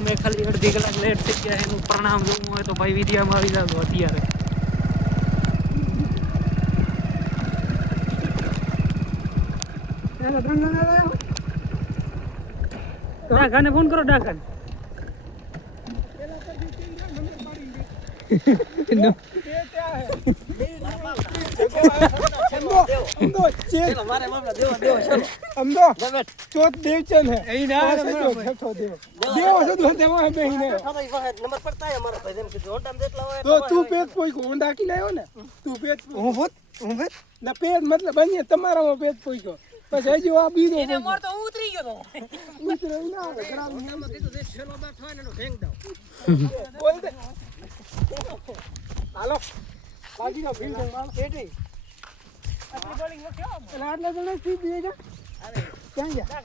મેં ખાલી અડધી કલાક લેટ થઈ ગયા એનું પરિણામ જોવું હોય તો ભાઈ વિદ્યામાં આવી જાવ અત્યારે ડાઘાને ફોન કરો ડાઘાને મતલબ તમારામાં પેટ પોઈકો પછી હજુ આ બીજો ઉતરી ગયો હાલો બાજીનો ફીલ કેટી આટલા જણા સ્પીડ દે જા ક્યાં ગયા